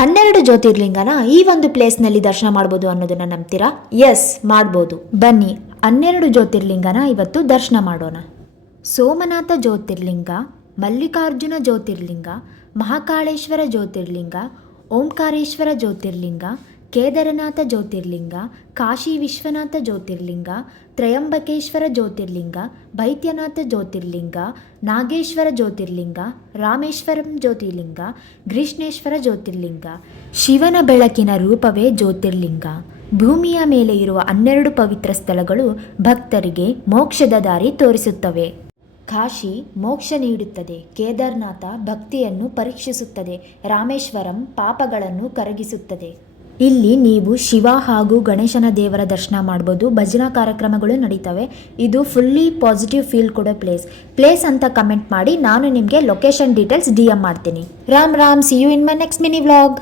12 ಜ್ಯೋತಿರ್ಲಿಂಗನ ಈ ಒಂದು ಪ್ಲೇಸ್ನಲ್ಲಿ ದರ್ಶನ ಮಾಡ್ಬೋದು ಅನ್ನೋದನ್ನ ನಂಬ್ತೀರಾ? ಎಸ್, ಮಾಡ್ಬೋದು. ಬನ್ನಿ 12 ಜ್ಯೋತಿರ್ಲಿಂಗನ ಇವತ್ತು ದರ್ಶನ ಮಾಡೋಣ. ಸೋಮನಾಥ ಜ್ಯೋತಿರ್ಲಿಂಗ, ಮಲ್ಲಿಕಾರ್ಜುನ ಜ್ಯೋತಿರ್ಲಿಂಗ, ಮಹಾಕಾಳೇಶ್ವರ ಜ್ಯೋತಿರ್ಲಿಂಗ, ಓಂಕಾರೇಶ್ವರ ಜ್ಯೋತಿರ್ಲಿಂಗ, ಕೇದಾರನಾಥ ಜ್ಯೋತಿರ್ಲಿಂಗ, ಕಾಶಿ ವಿಶ್ವನಾಥ ಜ್ಯೋತಿರ್ಲಿಂಗ, ತ್ರಯಂಬಕೇಶ್ವರ ಜ್ಯೋತಿರ್ಲಿಂಗ, ಬೈದ್ಯನಾಥ ಜ್ಯೋತಿರ್ಲಿಂಗ, ನಾಗೇಶ್ವರ ಜ್ಯೋತಿರ್ಲಿಂಗ, ರಾಮೇಶ್ವರಂ ಜ್ಯೋತಿರ್ಲಿಂಗ, ಗ್ರೀಷ್ಣೇಶ್ವರ ಜ್ಯೋತಿರ್ಲಿಂಗ. ಶಿವನ ಬೆಳಕಿನ ರೂಪವೇ ಜ್ಯೋತಿರ್ಲಿಂಗ. ಭೂಮಿಯ ಮೇಲೆ ಇರುವ 12 ಪವಿತ್ರ ಸ್ಥಳಗಳು ಭಕ್ತರಿಗೆ ಮೋಕ್ಷದ ದಾರಿ ತೋರಿಸುತ್ತವೆ. ಕಾಶಿ ಮೋಕ್ಷ ನೀಡುತ್ತದೆ, ಕೇದಾರನಾಥ ಭಕ್ತಿಯನ್ನು ಪರೀಕ್ಷಿಸುತ್ತದೆ, ರಾಮೇಶ್ವರಂ ಪಾಪಗಳನ್ನು ಕರಗಿಸುತ್ತದೆ. ಇಲ್ಲಿ ನೀವು ಶಿವ ಹಾಗೂ ಗಣೇಶನ ದೇವರ ದರ್ಶನ ಮಾಡ್ಬೋದು. ಭಜನಾ ಕಾರ್ಯಕ್ರಮಗಳು ನಡೀತವೆ. ಇದು ಫುಲ್ಲಿ ಪಾಸಿಟಿವ್ ಫೀಲ್ ಕೊಡೋ ಪ್ಲೇಸ್ ಅಂತ ಕಮೆಂಟ್ ಮಾಡಿ. ನಾನು ನಿಮಗೆ ಲೊಕೇಶನ್ ಡೀಟೇಲ್ಸ್ DM ಮಾಡ್ತೀನಿ. Ram Ram, see you in my next mini vlog.